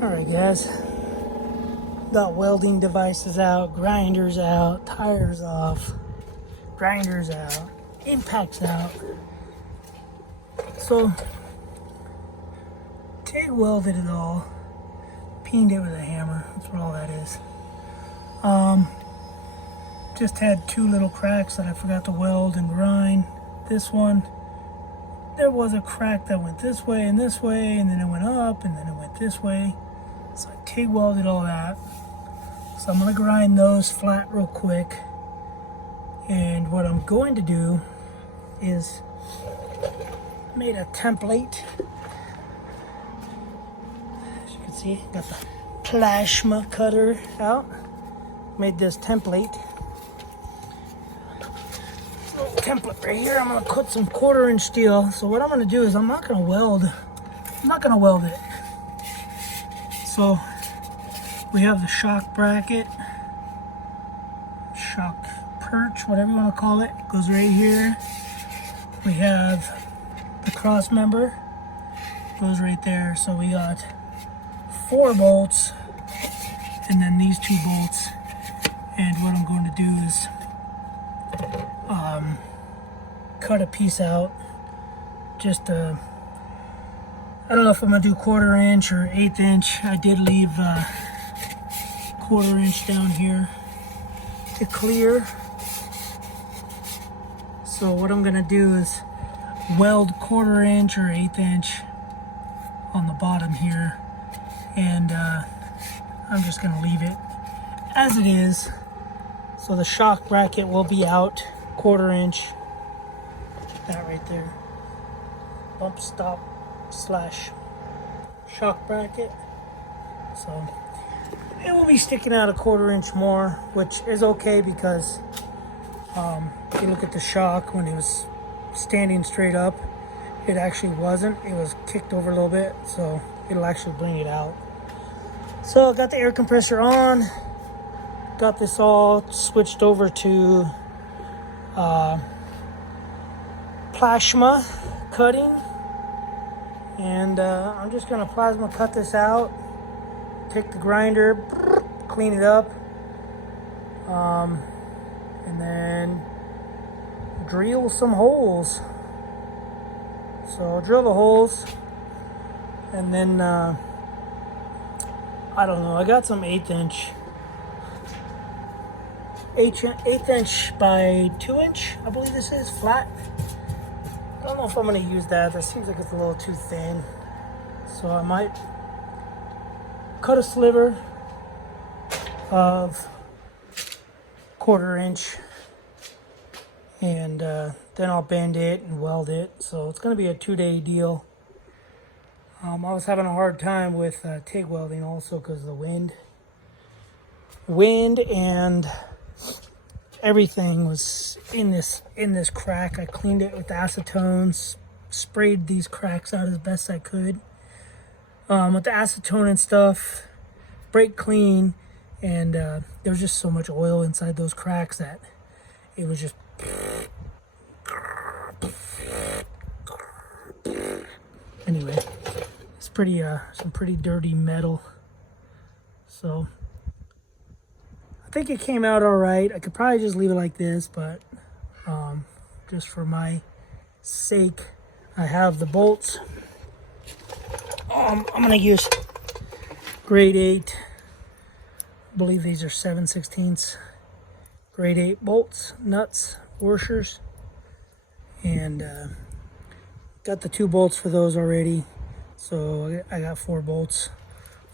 Alright guys, got welding devices out, grinders out, tires off, grinders out, impacts out. So, TIG welded it all, peened it with a hammer, that's what all that is. Just had two little cracks that I forgot to weld and grind. This one, there was a crack that went this way, and then it went up, and then it went this way. So I TIG welded all that. So I'm gonna grind those flat real quick. And what I'm going to do is made a template. As you can see, got the plasma cutter out. Made this template. Little template right here. I'm gonna put some 1/4" steel. So what I'm gonna do is I'm not gonna weld it. So we have the shock bracket, shock perch, whatever you want to call it, goes right here. We have the cross member, goes right there. So we got 4 bolts and then these 2 bolts. And what I'm going to do is cut a piece out, just I don't know if I'm gonna do 1/4" or 1/8". I did leave 1/4" down here to clear. So what I'm gonna do is weld 1/4" or 1/8" on the bottom here, and I'm just gonna leave it as it is. So the shock bracket will be out 1/4". That right there, bump stop / shock bracket. So it will be sticking out 1/4" more, which is okay because if you look at the shock when it was standing straight up, it actually wasn't. It was kicked over a little bit, so it'll actually bring it out. So I got the air compressor on, got this all switched over to plasma cutting, and I'm just gonna plasma cut this out, take the grinder, clean it up, and then drill some holes. So I'll drill the holes, and then I don't know, I got some 1/8" by 2", I believe this is, flat. I don't know if I'm going to use that. That seems like it's a little too thin. So I might cut a sliver of 1/4", and then I'll bend it and weld it. So it's going to be a 2-day deal. I was having a hard time with TIG welding also because of the wind and everything was in this crack. I cleaned it with acetone, sprayed these cracks out as best I could with the acetone and stuff, brake clean, and there was just so much oil inside those cracks that it was just anyway, it's pretty some pretty dirty metal. So I think it came out all right. I could probably just leave it like this, but just for my sake, I have the bolts. I'm gonna use grade 8. I believe these are 7/16 grade 8 bolts, nuts, washers, and got the 2 bolts for those already. So I got 4 bolts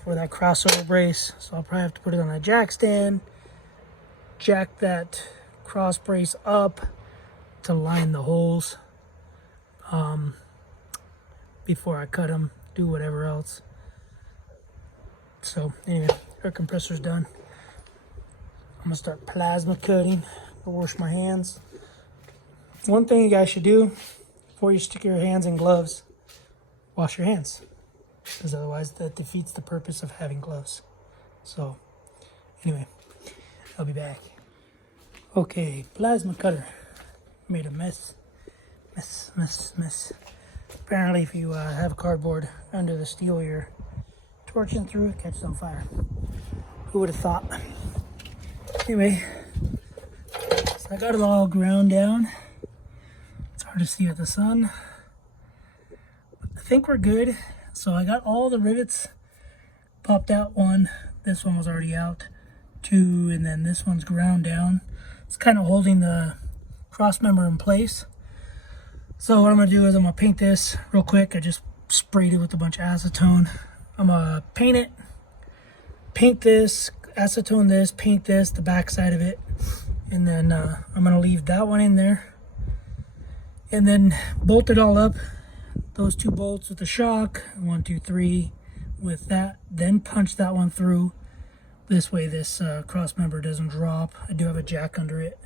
for that crossover brace. So I'll probably have to put it on a jack stand, jack that cross brace up to line the holes before I cut them, do whatever else. So anyway, air compressor's done. I'm gonna start plasma cutting. I'll wash my hands. One thing you guys should do before you stick your hands in gloves, wash your hands, because otherwise that defeats the purpose of having gloves. So anyway, I'll be back. Okay, plasma cutter. Made a mess. Apparently if you have cardboard under the steel, your torching through, it catches on fire. Who would have thought? Anyway, so I got it all ground down. It's hard to see with the sun. I think we're good. So I got all the rivets popped out. One, this one was already out. Two, and then this one's ground down. It's kind of holding the cross member in place. So what I'm gonna do is I'm gonna paint this real quick. I just sprayed it with a bunch of acetone. I'm gonna paint it, paint this, acetone this, paint this, the back side of it, and then I'm gonna leave that one in there, and then bolt it all up. Those two bolts with the shock, 1, 2, 3, with that. Then punch that one through. This way, this cross member doesn't drop. I do have a jack under it.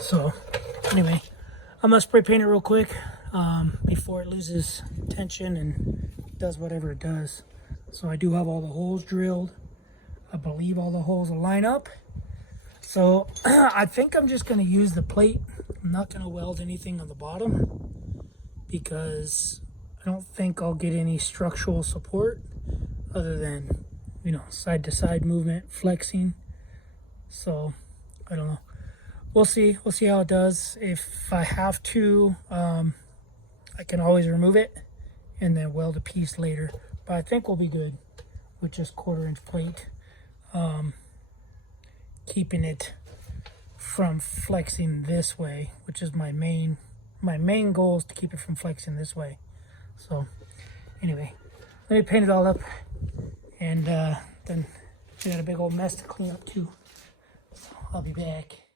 So anyway, I'm gonna spray paint it real quick before it loses tension and does whatever it does. So I do have all the holes drilled. I believe all the holes will line up. So I think I'm just gonna use the plate. I'm not gonna weld anything on the bottom because I don't think I'll get any structural support other than, you know, side to side movement, flexing. So I don't know. We'll see how it does. If I have to, I can always remove it and then weld a piece later. But I think we'll be good with just 1/4 inch plate, keeping it from flexing this way, which is my main goal is to keep it from flexing this way. So anyway, let me paint it all up, and then we got a big old mess to clean up too. So I'll be back.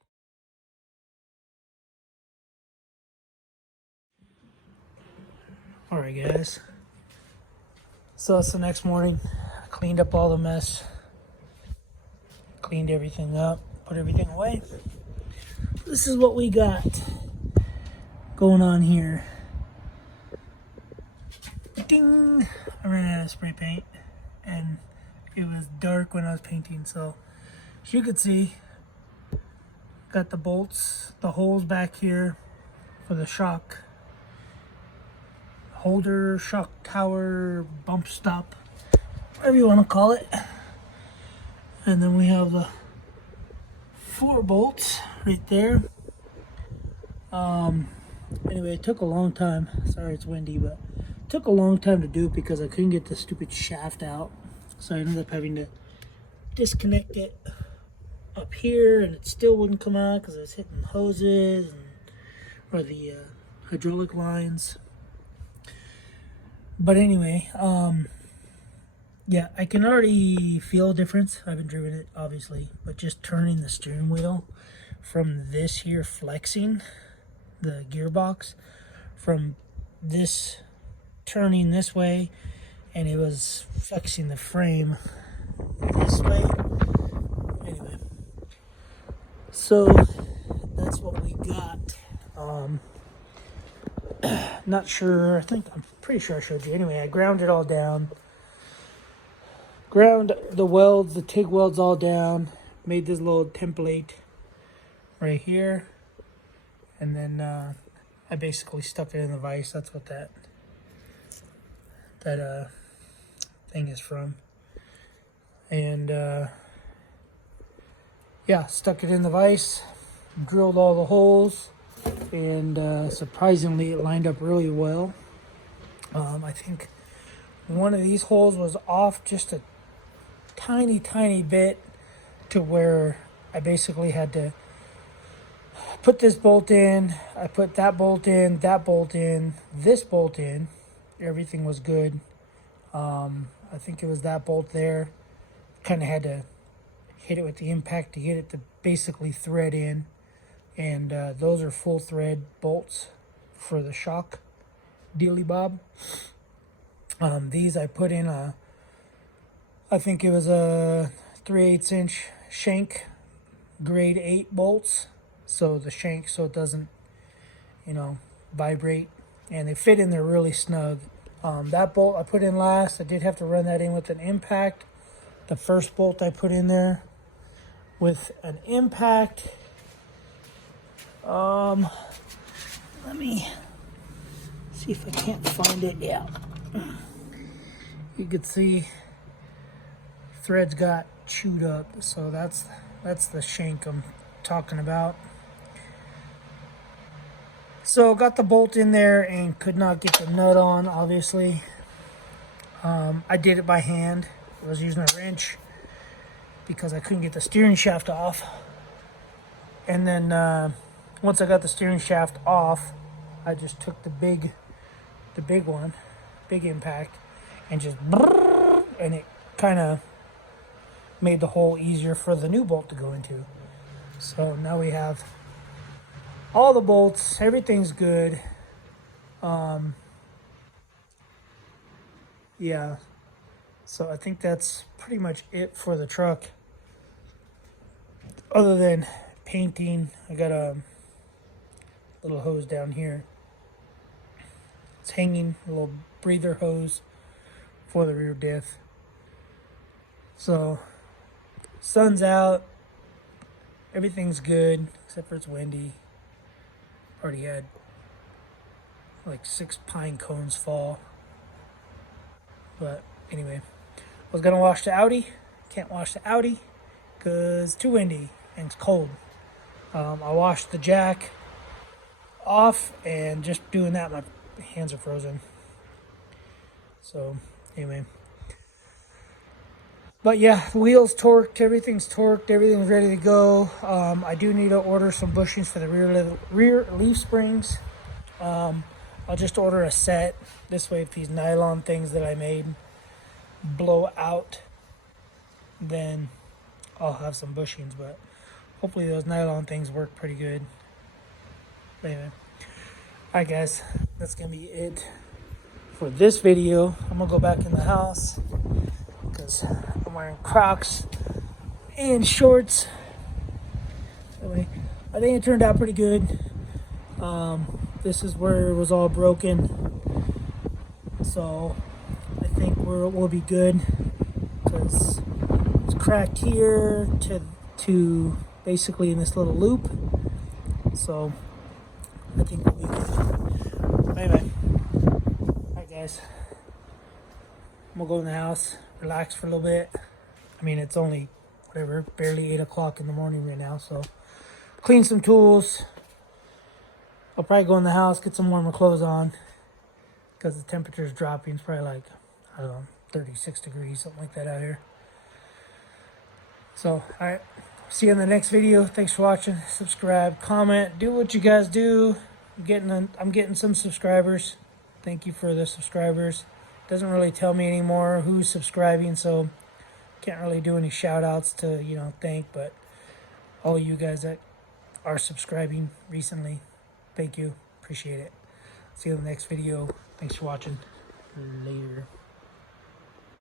All right, guys. So it's the next morning. I cleaned up all the mess, cleaned everything up, put everything away. This is what we got going on here. Ding! I ran out of spray paint, and it was dark when I was painting. So as you could see, got the bolts, the holes back here for the shock holder, shock tower, bump stop, whatever you want to call it. And then we have the 4 bolts right there. Anyway, it took a long time. Sorry it's windy, but it took a long time to do it because I couldn't get the stupid shaft out. So I ended up having to disconnect it up here, and it still wouldn't come out because I was hitting hoses or the hydraulic lines. But anyway, yeah, I can already feel a difference. I haven't driven it, obviously, but just turning the steering wheel from this here flexing the gearbox, from this turning this way, and it was flexing the frame this way. Anyway, so that's what we got. Not sure, I'm pretty sure I showed you. Anyway, I ground it all down. Ground the welds, the TIG welds all down. Made this little template right here. And then I basically stuck it in the vise. That's what that thing is from. And yeah, stuck it in the vise. Drilled all the holes. And surprisingly, it lined up really well. I think one of these holes was off just a tiny bit to where I basically had to put this bolt in. I put that bolt in, this bolt in. Everything was good. I think it was that bolt there. Kind of had to hit it with the impact to get it to basically thread in. And those are full thread bolts for the shock dealy bob. These I put in I think it was a 3/8 inch shank, grade 8 bolts. So the shank, so it doesn't, vibrate, and they fit in there really snug. That bolt I put in last. I did have to run that in with an impact. The first bolt I put in there with an impact. Let me see if I can't find it. Yeah, you could see threads got chewed up. So that's the shank I'm talking about. So got the bolt in there and could not get the nut on, obviously. I did it by hand. I was using a wrench because I couldn't get the steering shaft off. And then once I got the steering shaft off, I just took the big impact, and just and it kind of made the hole easier for the new bolt to go into. So now we have all the bolts, everything's good. Yeah, so I think that's pretty much it for the truck. Other than painting, I got a little hose down here. It's hanging, a little breather hose for the rear diff. So, sun's out, everything's good, except for it's windy. Already had like 6 pine cones fall. But anyway, I was gonna wash the Audi. Can't wash the Audi because it's too windy and it's cold. I washed the jack off, and just doing that, my hands are frozen. So anyway, but yeah, the wheels torqued, everything's ready to go. I do need to order some bushings for the rear leaf springs. I'll just order a set. This way, if these nylon things that I made blow out, then I'll have some bushings. But hopefully those nylon things work pretty good. But anyway, alright guys, that's gonna be it for this video. I'm gonna go back in the house because I'm wearing Crocs and shorts. Anyway, I think it turned out pretty good. This is where it was all broken, so I think we'll be good, because it's cracked here to basically in this little loop. So I think we'll be good. Anyway, alright guys, I'm gonna go in the house, relax for a little bit. I mean, it's only barely 8 o'clock in the morning right now, so clean some tools. I'll probably go in the house, get some warmer clothes on, because the temperature is dropping. It's probably like, I don't know, 36 degrees, something like that out here. So, alright, see you in the next video. Thanks for watching. Subscribe, comment, do what you guys do. I'm getting some subscribers. Thank you for the subscribers. Doesn't really tell me anymore who's subscribing, so can't really do any shout outs to, thank, but all you guys that are subscribing recently, thank you. Appreciate it. See you in the next video. Thanks for watching. Later.